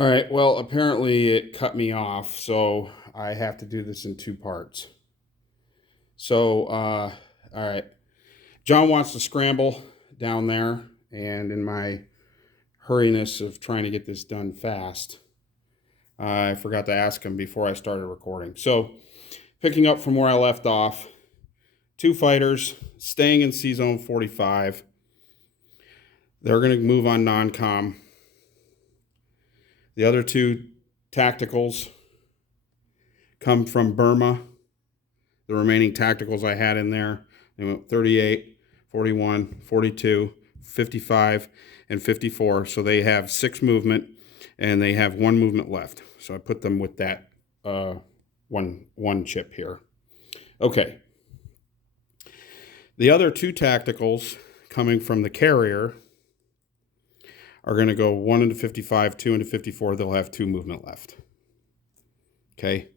All right, well, apparently it cut me off, so I have to do this in two parts. So, all right, John wants to scramble down there, and in my hurriness of trying to get this done fast, I forgot to ask him before I started recording. So, picking up from where I left off, two fighters staying in C Zone 45. They're going to move on non-com. The other two tacticals come from Burma. The remaining tacticals I had in there, they went 38, 41, 42, 55, and 54. So they have 6 movement, and they have 1 movement left. So I put them with that one chip here. Okay. The other two tacticals coming from the carrier are going to go 1 into 55, 2 into 54. They'll have 2 movement left. Okay.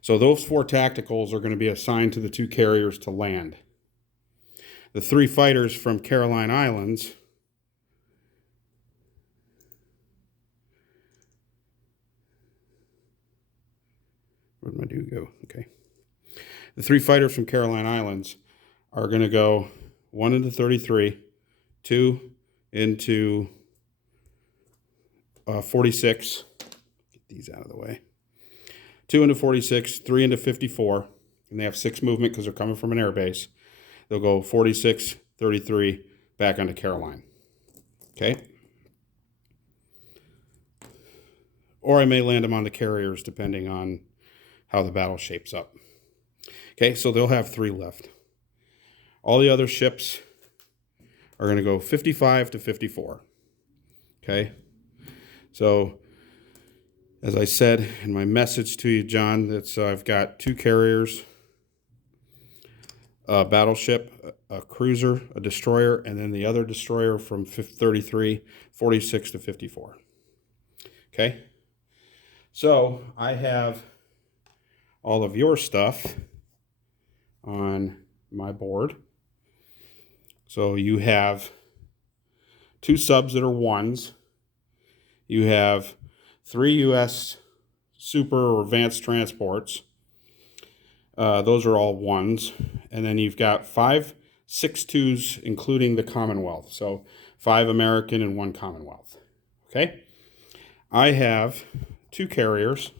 So those 4 tacticals are going to be assigned to the 2 carriers to land. The 3 fighters from Caroline Islands where'd my dude go? Okay. The 3 fighters from Caroline Islands are going to go 1 into 33, 2 into 46. Get these out of the way. 2 into 46, 3 into 54, and they have 6 movement because they're coming from an air base. They'll go 46, 33, back onto Caroline. Okay? Or I may land them on the carriers depending on how the battle shapes up. Okay, so they'll have 3 left. All the other ships are going to go 55 to 54. Okay? So, as I said in my message to you, John, that's I've got 2 carriers, a battleship, a cruiser, a destroyer, and then the other destroyer from 33, 46 to 54. Okay? So, I have all of your stuff on my board. So, you have 2 subs that are 1s. You have 3 U.S. super or advanced transports. Those are all 1s. And then you've got 5 6-2s, including the Commonwealth. So 5 American and 1 Commonwealth. Okay? I have 2 carriers.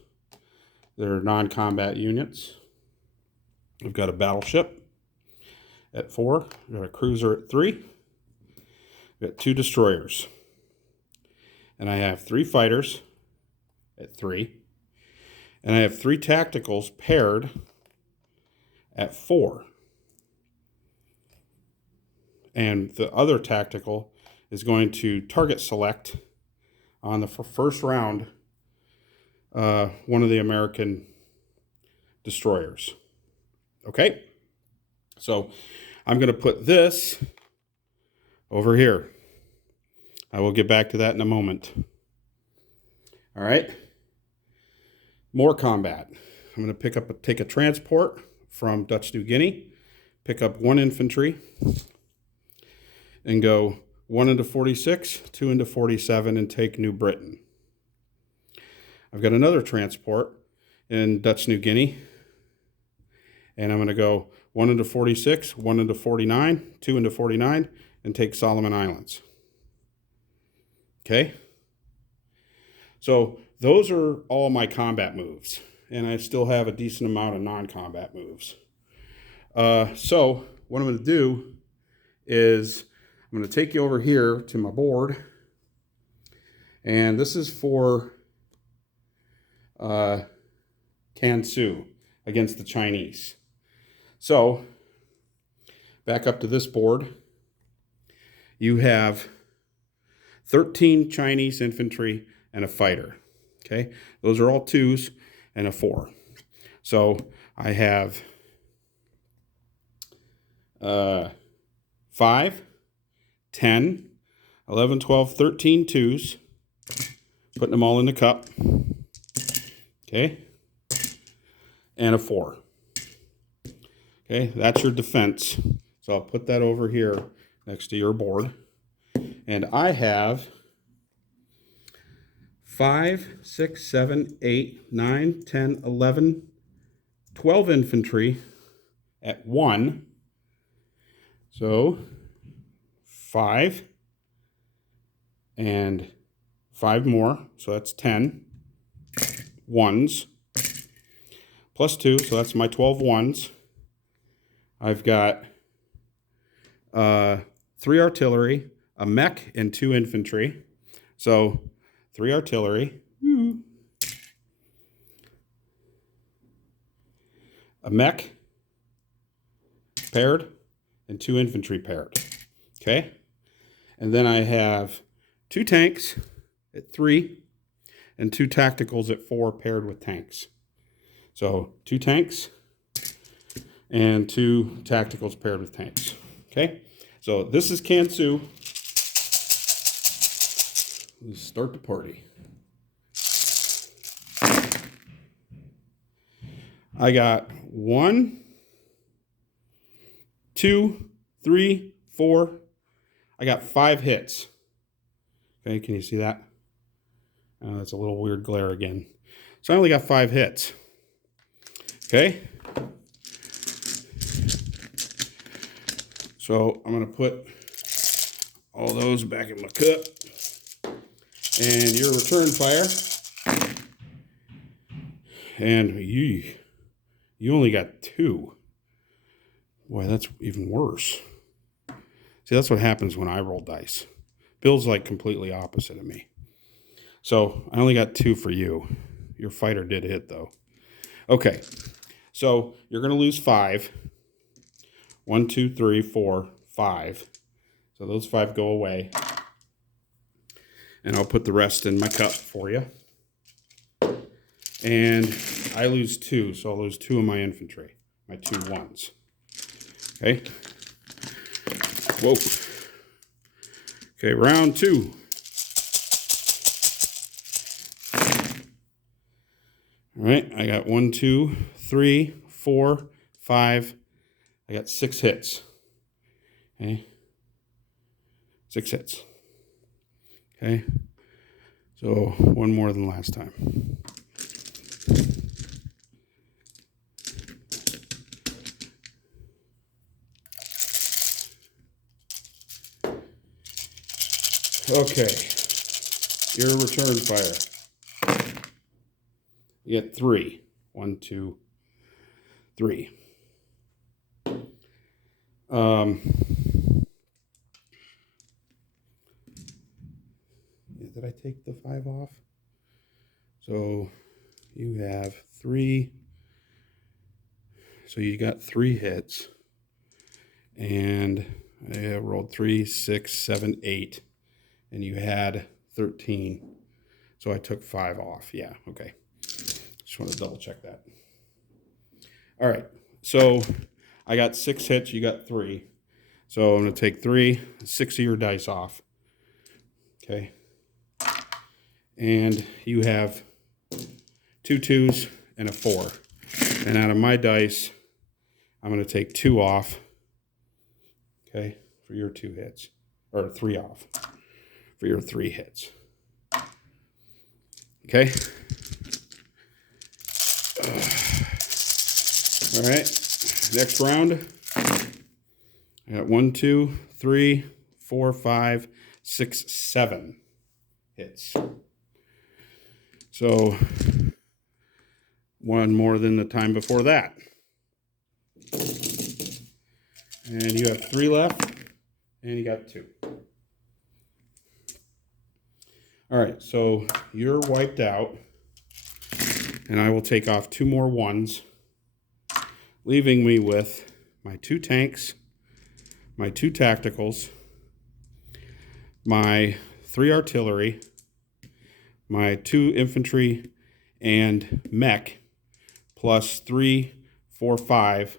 They're non-combat units. I've got a battleship at 4. I've got a cruiser at 3. I've got 2 destroyers. And I have 3 fighters at 3. And I have 3 tacticals paired at 4. And the other tactical is going to target select on the first round one of the American destroyers. Okay? So I'm going to put this over here. I will get back to that in a moment. All right. More combat. I'm going to take a transport from Dutch New Guinea, pick up 1 infantry, and go 1 into 46, 2 into 47, and take New Britain. I've got another transport in Dutch New Guinea, and I'm going to go 1 into 46, 1 into 49, 2 into 49, and take Solomon Islands. Okay? So those are all my combat moves, and I still have a decent amount of non-combat moves. So what I'm going to do is I'm going to take you over here to my board, and this is for Kansu against the Chinese. So back up to this board, you have 13 Chinese infantry and a fighter. Okay, those are all 2s and a 4. So I have 5, 10, 11, 12, 13 2s, putting them all in the cup. Okay, and a 4. Okay, that's your defense. So I'll put that over here next to your board. And I have 5, 6, 7, 8, 9, 10, 11, 12 infantry at 1. So 5 and 5 more, so that's 10 ones, plus 2, so that's my 12 ones. I've got 3 artillery, a mech, and 2 infantry. So 3 artillery, a mech paired, and 2 infantry paired. Okay? And then I have 2 tanks at 3 and 2 tacticals at 4 paired with tanks. So 2 tanks and 2 tacticals paired with tanks. Okay? So this is Kansu. Let's start the party. I got 1, 2, 3, 4. I got 5 hits. Okay, can you see that? That's a little weird glare again. So I only got 5 hits. Okay. So I'm going to put all those back in my cup. And your return fire. And you only got 2. Boy, that's even worse. See, that's what happens when I roll dice. Bill's like completely opposite of me. So I only got 2 for you. Your fighter did hit, though. Okay, so you're going to lose 5. 1, 2, 3, 4, 5. So those 5 go away. And I'll put the rest in my cup for you. And I lose 2, so I'll lose 2 of my infantry, my 2 ones. Okay. Whoa. Okay, round 2. All right, I got 1, 2, 3, 4, 5. I got 6 hits. Okay. 6 hits. Okay. So 1 more than last time. Okay. Your return fire. You get 3. 1, 2, 3. Did I take the 5 off? So you have 3. So you got 3 hits. And I rolled 3, 6, 7, 8. And you had 13. So I took 5 off. Yeah, okay. Just want to double check that. All right. So I got 6 hits. You got 3. So I'm going to take 6 of your dice off. Okay. And you have 2 2s and a 4. And out of my dice, I'm going to take 2 off. Okay. For your 2 hits. Or 3 off. For your 3 hits. Okay. All right. Next round. I got 1, 2, 3, 4, 5, 6, 7 hits. So 1 more than the time before that. And you have 3 left, and you got 2. All right, so you're wiped out, and I will take off 2 more 1s, leaving me with my 2 tanks, my 2 tacticals, my 3 artillery, my 2 infantry and mech, plus 3, 4, 5.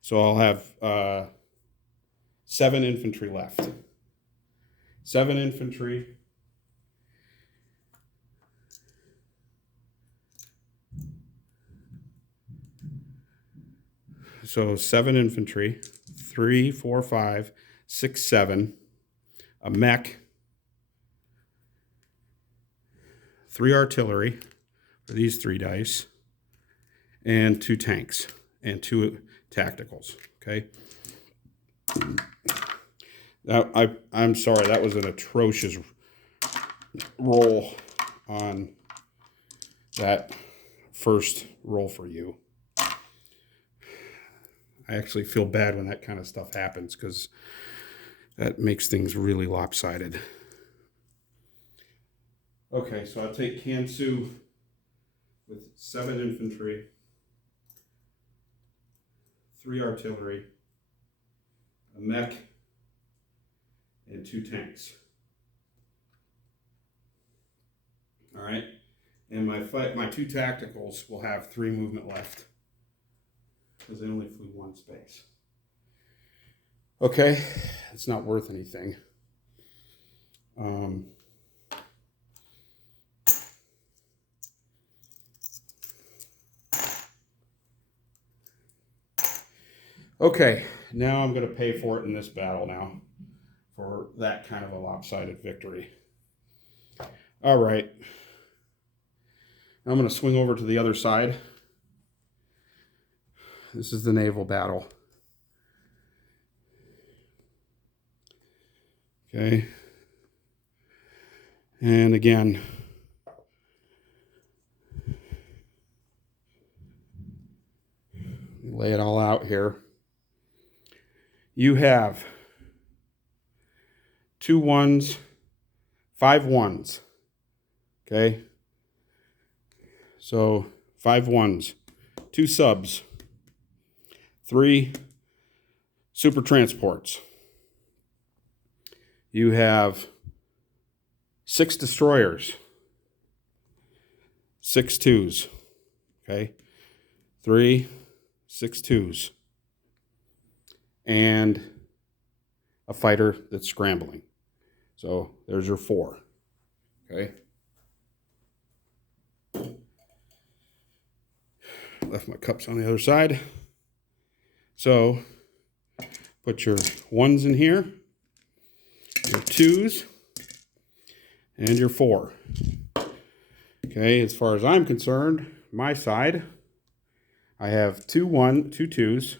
So I'll have 7 infantry left. 7 infantry. So 7 infantry, 3, 4, 5, 6, 7, a mech, 3 artillery for these 3 dice, and 2 tanks and 2 tacticals. Okay. I'm sorry, that was an atrocious roll on that first roll for you. I actually feel bad when that kind of stuff happens because that makes things really lopsided. Okay, so I'll take Kansu with 7 infantry, 3 artillery, a mech, and 2 tanks. All right, and my 2 tacticals will have 3 movement left because they only flew 1 space. Okay, it's not worth anything. Okay, now I'm going to pay for it in this battle now for that kind of a lopsided victory. All right. I'm going to swing over to the other side. This is the naval battle. Okay. And again, lay it all out here. You have 2 1s, 5 1s. Okay. So 5 1s, 2 subs, 3 super transports. You have 6 destroyers, 6 2s. Okay. 3, 6 2s. And a fighter that's scrambling. So there's your 4. Okay. Left my cups on the other side. So put your 1s in here, your 2s, and your 4. Okay, as far as I'm concerned, my side, I have 2 2s.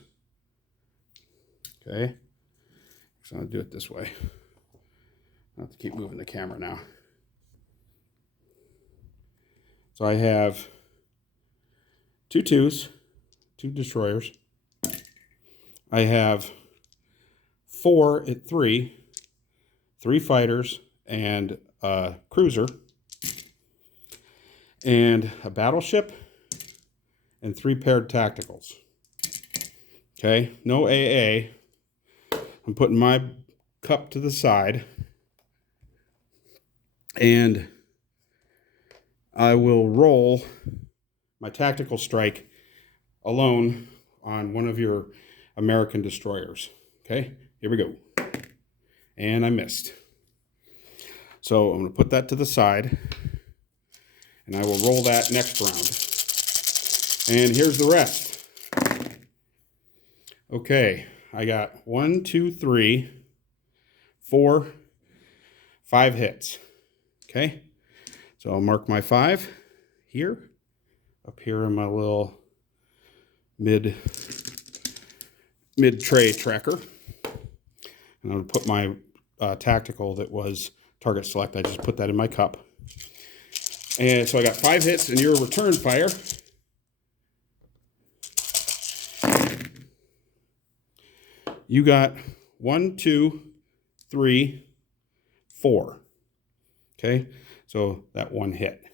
Okay, so I'll do it this way. I'll have to keep moving the camera now. So I have 2 2s, 2 destroyers. I have 4 at 3, 3 fighters and a cruiser, and a battleship, and 3 paired tacticals. Okay, no AA. I'm putting my cup to the side, and I will roll my tactical strike alone on one of your American destroyers. Okay, here we go. And I missed. So I'm going to put that to the side, and I will roll that next round. And here's the rest. Okay, I got 1, 2, 3, 4, 5 hits. Okay, so I'll mark my 5 here, up here in my little mid-tray tracker. And I'm going to put my tactical that was target select. I just put that in my cup. And so I got 5 hits, and your return fire. You got 1, 2, 3, 4. Okay, so that 1 hit.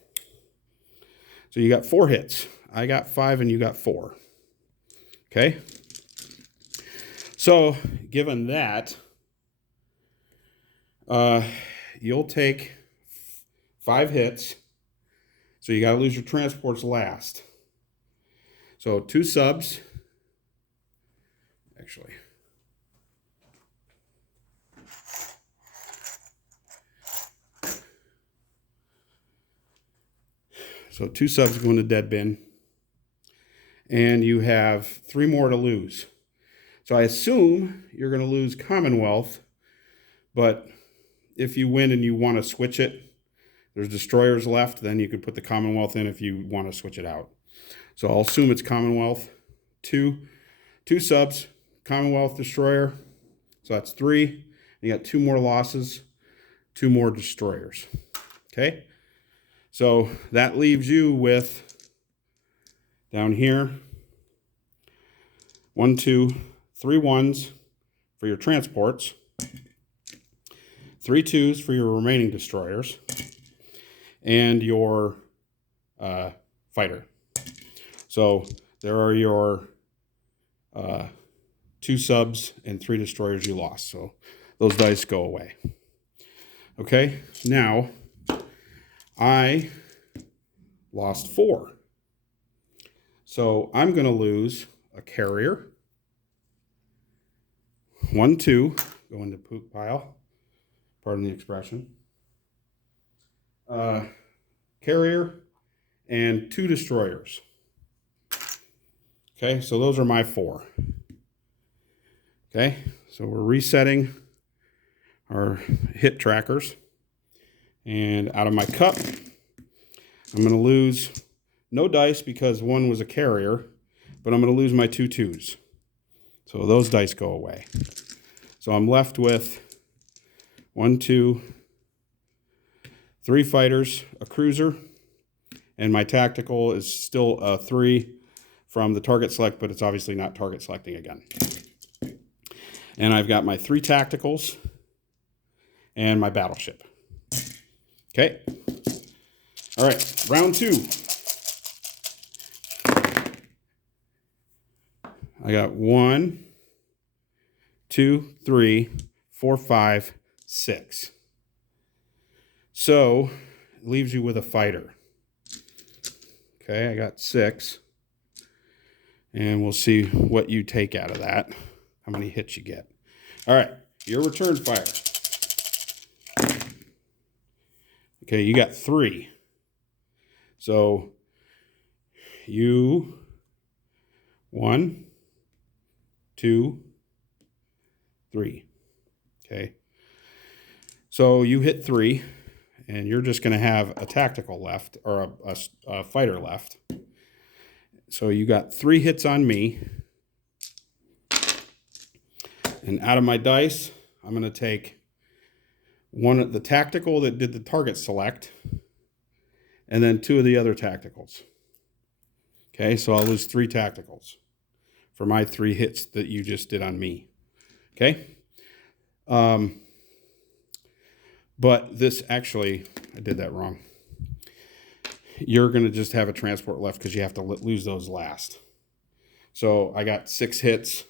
So you got 4 hits. I got 5 and you got 4. Okay. So given that, you'll take 5 hits. So you got to lose your transports last. So 2 subs. Actually. So 2 subs go in the dead bin. And you have 3 more to lose. So I assume you're going to lose Commonwealth. But if you win and you want to switch it, there's destroyers left, then you could put the Commonwealth in if you want to switch it out. So I'll assume it's Commonwealth. Two subs, Commonwealth destroyer. So that's 3. You got 2 more losses, 2 more destroyers. Okay? So that leaves you with, down here, 1, 2, 3 1s for your transports, 3 2s for your remaining destroyers, and your fighter. So there are your 2 subs and 3 destroyers you lost. So those dice go away. Okay, now I lost 4. So I'm going to lose a carrier. 1, 2, go into poop pile. Pardon the expression. Carrier and 2 destroyers. Okay, so those are my 4. Okay, so we're resetting our hit trackers. And out of my cup, I'm going to lose no dice because 1 was a carrier, but I'm going to lose my 2 2s. So those dice go away. So I'm left with 1, 2, 3 fighters, a cruiser, and my tactical is still a 3 from the target select, but it's obviously not target selecting again. And I've got my 3 tacticals and my battleship. Okay. All right, round 2. I got 1, 2, 3, 4, 5, 6. So it leaves you with a fighter. Okay, I got 6. And we'll see what you take out of that, how many hits you get. All right, your return fire. Okay, you got 3. So you 1, 2, 3. Okay. So you hit 3, and you're just going to have a tactical left, or a fighter left. So you got 3 hits on me. And out of my dice, I'm going to take one of the tactical that did the target select, and then 2 of the other tacticals. Okay, so I'll lose 3 tacticals for my 3 hits that you just did on me. Okay? But this actually, I did that wrong. You're going to just have a transport left because you have to lose those last. So I got 6 hits.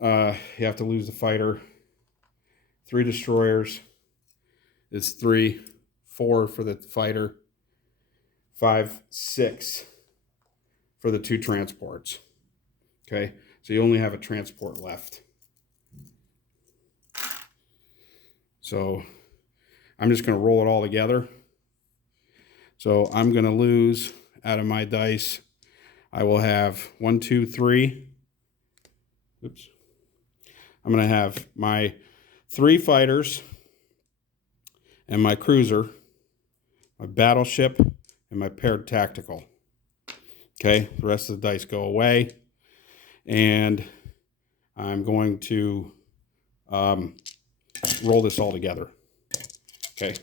You have to lose the fighter. 3 destroyers. It's 3, 4 for the fighter. 5, 6 for the 2 transports. Okay, so you only have a transport left. So I'm just going to roll it all together. So I'm going to lose out of my dice. I will have 1, 2, 3. Oops. I'm going to have my 3 fighters and my cruiser, my battleship, and my paired tactical. Okay, the rest of the dice go away. And I'm going to roll this all together. Okay.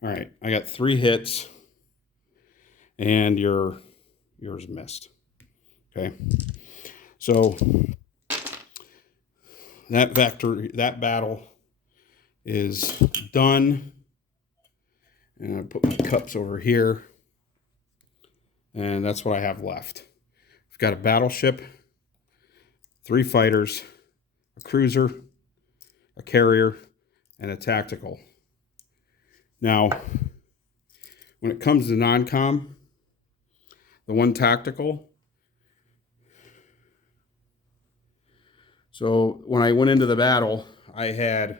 All right, I got 3 hits, and yours missed. Okay, so that battle is done. And I put my cups over here, and that's what I have left. I've got a battleship, 3 fighters, a cruiser, a carrier, and a tactical. Now, when it comes to non-com, the 1 tactical, so when I went into the battle, I had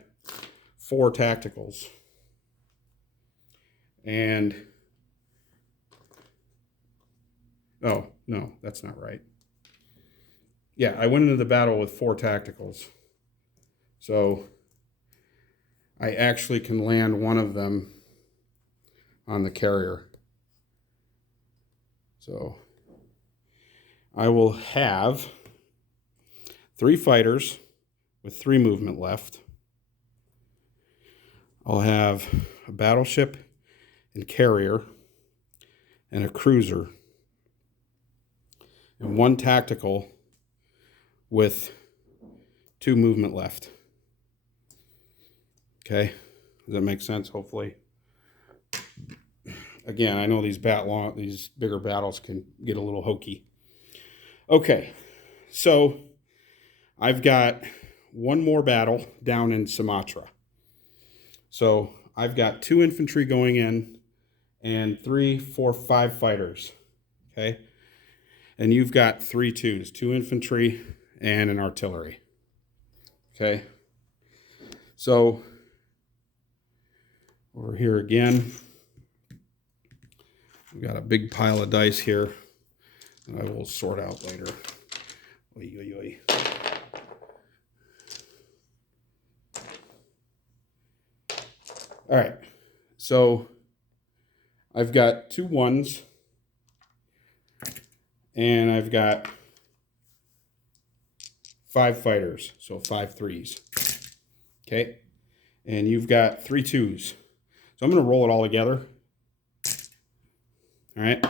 4 tacticals. And, oh, no, that's not right. Yeah, I went into the battle with 4 tacticals. So I actually can land one of them on the carrier. So I will have 3 fighters with 3 movement left. I'll have a battleship and carrier and a cruiser and 1 tactical with 2 movement left. Okay, does that make sense? Hopefully. Again, I know these bigger battles can get a little hokey. Okay, so I've got one more battle down in Sumatra. So I've got 2 infantry going in and 3, 4, 5 fighters. Okay, and you've got 3 twos, 2 infantry and an artillery. Okay, so over here again, we've got a big pile of dice here that I will sort out later. Oy, oy, oy. All right, so I've got 2 1s and I've got 5 fighters, so 5 3s. Okay, and you've got 3 2s. So I'm going to roll it all together. All right,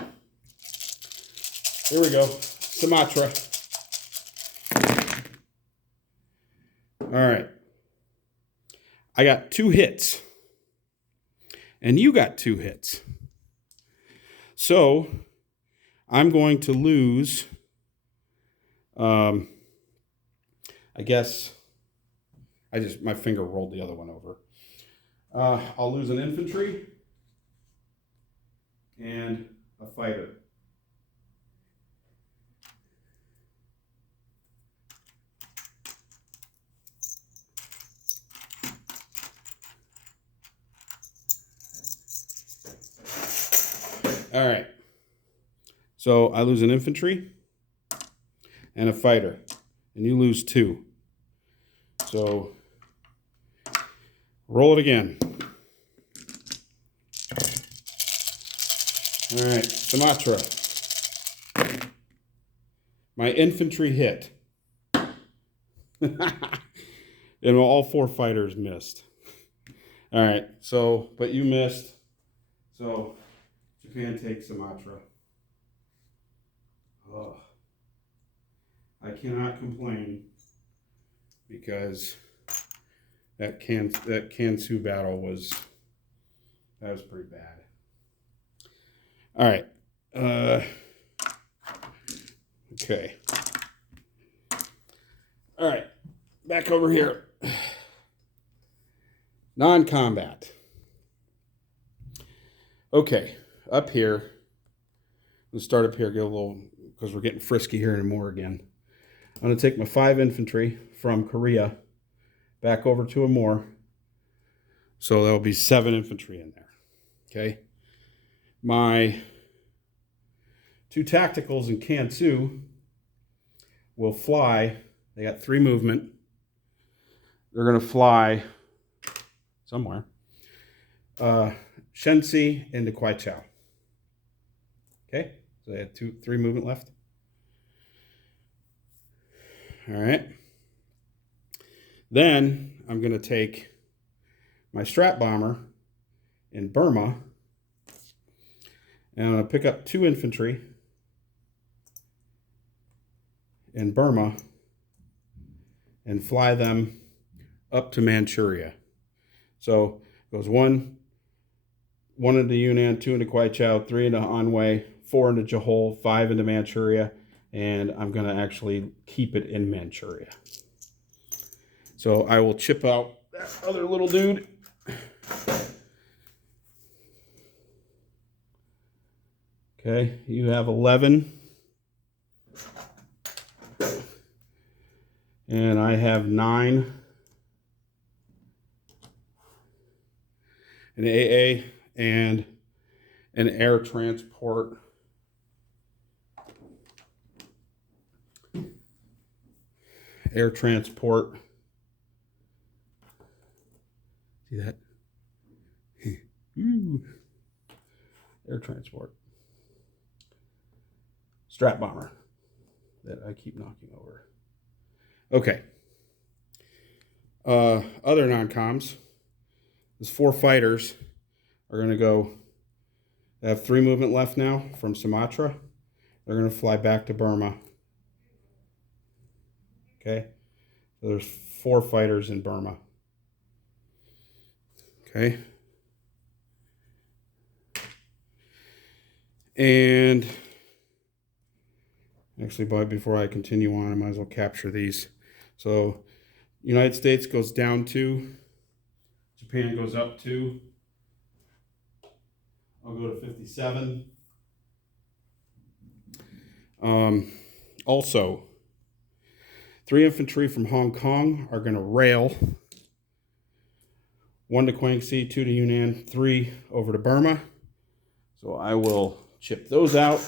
here we go, Sumatra. All right, I got 2 hits. And you got 2 hits. So I'm going to lose, I guess, my finger rolled the other one over. I'll lose an infantry and a fighter. All right, so I lose an infantry and a fighter, and you lose 2. So roll it again. All right, Sumatra. My infantry hit. And all 4 fighters missed. All right, so, but you missed. So Japan takes Sumatra. Oh, I cannot complain because that Kansu battle was pretty bad. All right. Okay. All right. Back over here. Non-combat. Okay. Up here. Let's start up here. Get a little, because we're getting frisky here and more again. I'm going to take my 5 infantry from Korea back over to Amur. So there'll be 7 infantry in there. Okay. My 2 tacticals in Kansu will fly. They got 3 movement. They're going to fly somewhere. Shensi into Kwaichao. Okay. So they have 3 movement left. All right. Then I'm going to take my strat bomber in Burma, and I'm going to pick up 2 infantry in Burma and fly them up to Manchuria. So it goes 1 into Yunnan, 2 into Kwaichao, 3 into Anhui, 4 into Johor, 5 into Manchuria, and I'm going to actually keep it in Manchuria. So I will chip out that other little dude. Okay, you have 11. And I have 9. An AA and an air transport. Air transport See that? Ooh. Air transport. Strat bomber that I keep knocking over. Okay. Other non-coms. These 4 fighters are going to go. They have 3 movement left now from Sumatra. They're going to fly back to Burma. Okay. So there's 4 fighters in Burma. Okay. And actually, before I continue on, I might as well capture these. So United States goes down 2. Japan goes up 2. I'll go to 57. Also, 3 infantry from Hong Kong are going to rail. 1 to Guangxi, 2 to Yunnan, 3 over to Burma. So I will chip those out.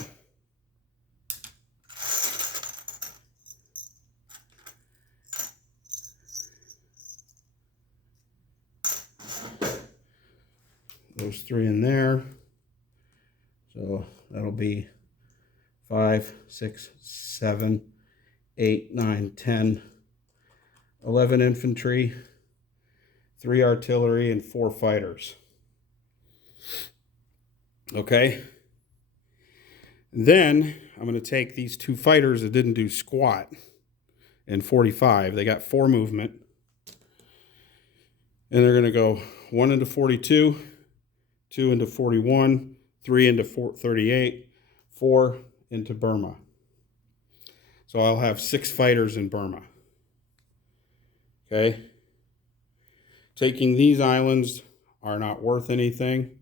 Those 3 in there. So that'll be 5, 6, 7, 8, 9, 10, 11 infantry, 3 artillery, and 4 fighters. Okay. Then I'm going to take these 2 fighters that didn't do squat in 45. They got 4 movement. And they're going to go 1 into 42, 2 into 41, 3 into 38, 4 into Burma. So I'll have 6 fighters in Burma. Okay. Taking these islands are not worth anything.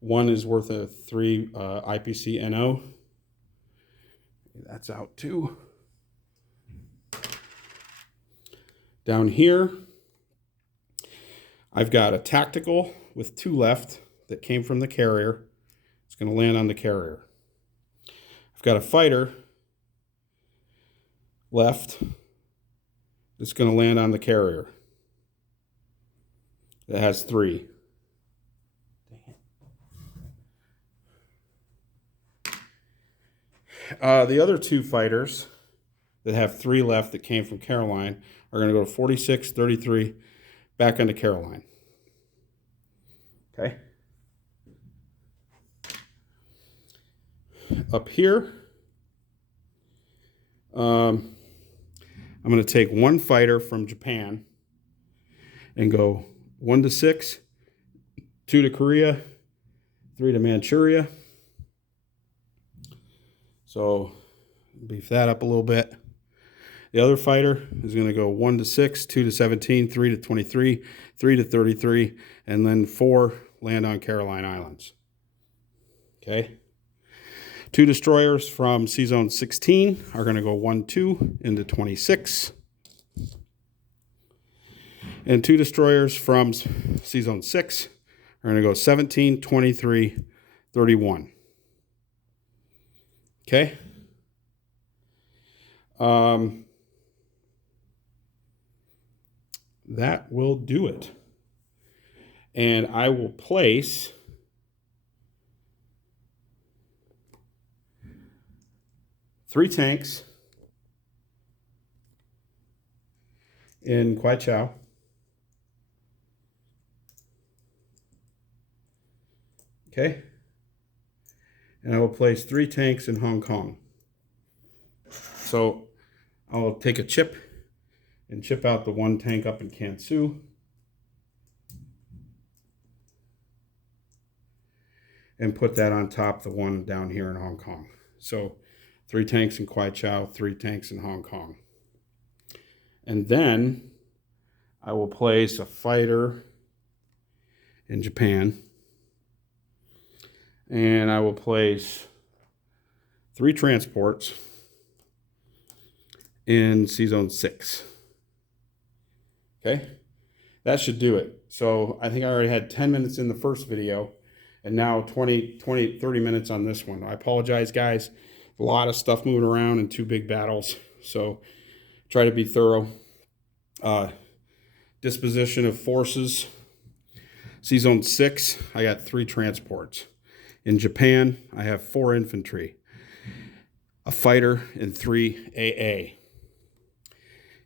1 is worth a 3 IPC NO. That's out too. Down here, I've got a tactical with 2 left that came from the carrier. It's going to land on the carrier. I've got a fighter left that's going to land on the carrier. That has 3. The other 2 fighters that have 3 left that came from Caroline are going to go to 46, 33, back onto Caroline. Okay. Up here, I'm going to take 1 fighter from Japan and go 1 to 6, 2 to Korea, 3 to Manchuria. So beef that up a little bit. The other fighter is going to go 1 to 6, 2 to 17, 3 to 23, 3 to 33, and then 4 land on Caroline Islands. Okay. 2 destroyers from Sea Zone 16 are going to go 1, 2 into 26. And 2 destroyers from Sea Zone 6 are going to go 17, 23, 31. Okay. That will do it. And I will place three tanks in Kwai Chau. Okay. And I will place 3 tanks in Hong Kong. So I'll take a chip and chip out the 1 tank up in Kansu. And put that on top of the one down here in Hong Kong. So 3 tanks in Kwai Chau, 3 tanks in Hong Kong. And then I will place a fighter in Japan. And I will place 3 transports in Sea Zone 6. Okay? That should do it. So I think I already had 10 minutes in the first video, and now 30 minutes on this one. I apologize, guys. A lot of stuff moving around in 2 big battles. So try to be thorough. Disposition of forces. C-Zone 6, I got 3 transports. In Japan, I have 4 infantry, a fighter, and 3 AA.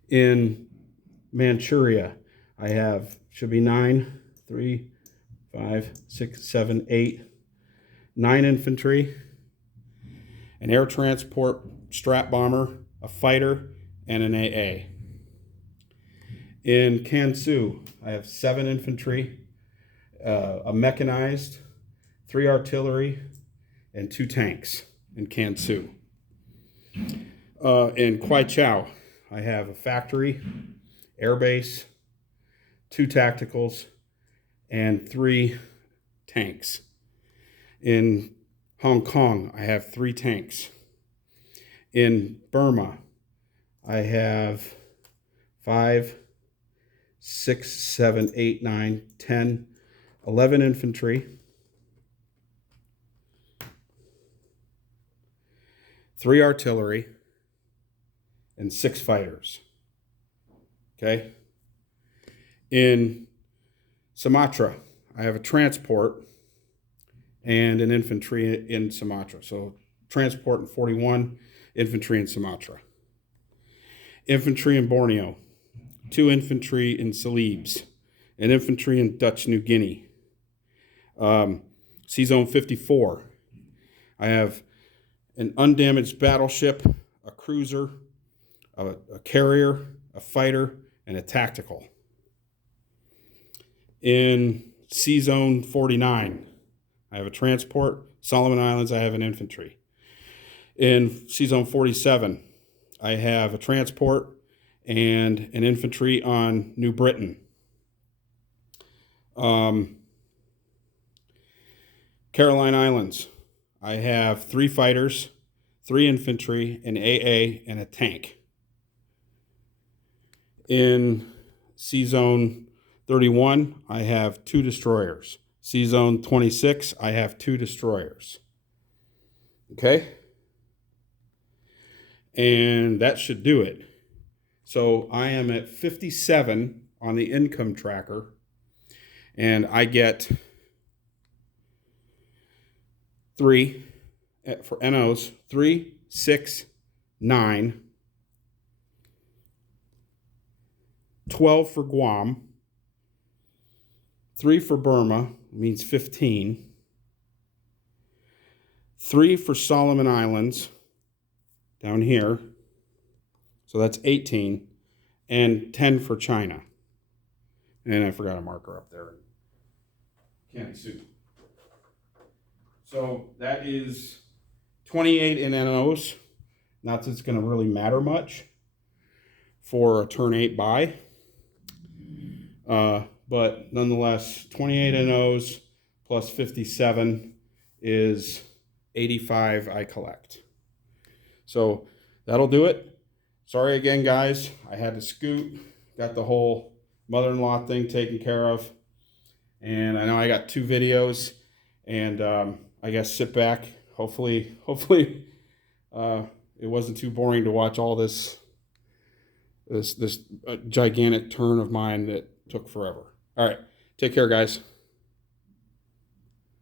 In Manchuria, I have, should be 9, 3, 5, 6, 7, 8, 9 infantry, an air transport strat bomber, a fighter, and an AA. In Kansu, I have 7 infantry, a mechanized, 3 artillery, and 2 tanks in Kansu. In Kwai Chau, I have a factory, airbase, 2 tacticals, and 3 tanks. In Hong Kong, I have 3 tanks. In Burma, I have 5, 6, 7, 8, 9, 10, 11 infantry, 3 artillery, and 6 fighters. Okay? In Sumatra, I have a transport and an infantry in Sumatra. So transport in 41, infantry in Sumatra. Infantry in Borneo, 2 infantry in Celebes, an infantry in Dutch New Guinea. C-Zone 54, I have an undamaged battleship, a cruiser, a carrier, a fighter, and a tactical. In C-Zone 49, I have a transport. Solomon Islands, I have an infantry. In C-Zone 47, I have a transport and an infantry on New Britain. Caroline Islands, I have 3 fighters, 3 infantry, an AA, and a tank. In C-Zone 31, I have 2 destroyers. C-Zone 26, I have 2 destroyers. Okay? And that should do it. So I am at 57 on the income tracker, and I get 3 for NOs, 3, 6, 9, 12 for Guam, 3 for Burma, means 15, 3 for Solomon Islands, down here, so that's 18, and 10 for China. And I forgot a marker up there. Can't see. So that is 28 in NOs. Not that it's going to really matter much for a turn 8 buy. But nonetheless, 28 NOs plus 57 is 85 I collect. So that'll do it. Sorry again, guys. I had to scoot. Got the whole mother-in-law thing taken care of. And I know I got 2 videos. And I guess sit back. Hopefully it wasn't too boring to watch all this gigantic turn of mine that took forever. All right. Take care, guys.